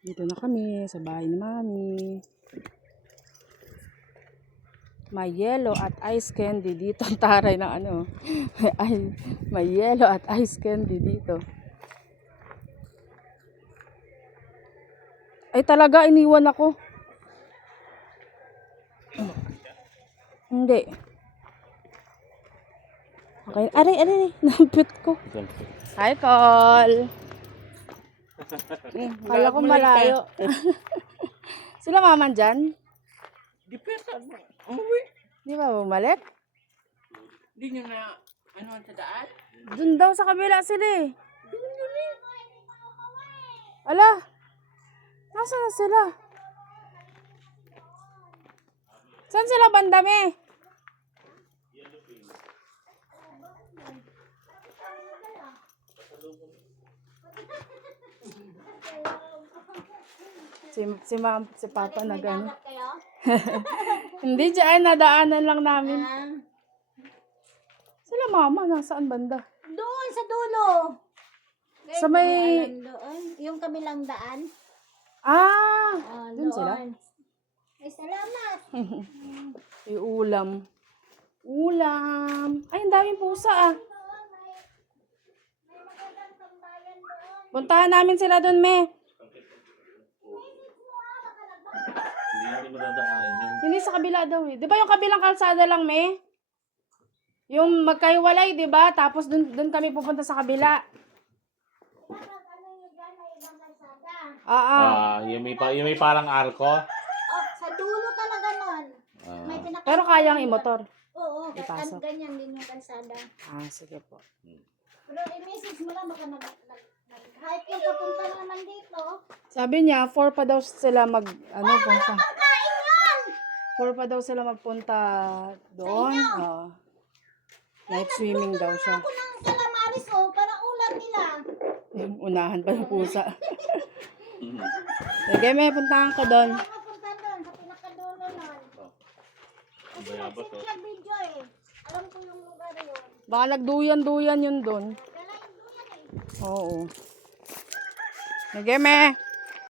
Dito na kami sa bahay ni Mami. May yellow at ice candy dito. Ang taray ng ano. May yellow at ice candy dito. Ay talaga, iniwan ako. Hindi. Okay. Aray. Nampit ko. Hi, Col. Kala ko malayo. Sila maman dyan? Di pwede. Umuwi. Di ba bumalik? Di nyo na ano sa daan? Dun daw sa kabila sila eh. Ala. Nasaan na sila? Saan sila bandami? Si Papa na gano'n. Hindi dyan, nadaanan lang namin. Sila Mama, nasaan banda? Doon sa dulo. Sa may... Doon, yung kabilang daan. Dun sila? Ay, salamat. Yung ulam. Ay, ang daming pusa ah. Puntahan namin sila dun, Me. Hindi natin madadaanan yun. Hindi sa kabila daw eh. Di ba yung kabilang kalsada lang, Me? Yung magkahiwalay, di ba? Tapos dun kami pupunta sa kabila. Yung may parang arko. Oh, sa dulo talaga nun. May Pero kayang imotor. Oo, Ipasok. ganyan din yung kalsada. Sige po. Pero i-message mo lang, baka kahit yung papunta naman dito. Sabi niya, 4 pa daw sila punta. Pagkain yun! 4 pa daw sila magpunta doon. Night swimming daw siya. Ako ng calamaris, para ulam nila. Unahan pa yung pusa. Sige, May, puntahan ko doon. Papunta doon, sa pinakadulo nun. Kasi Bayabas, oh. nag-video eh. Alam ko yung lugar yun. Baka nagduyan-duyan yun doon. Kala yung duyan eh. Oo. Sige, May.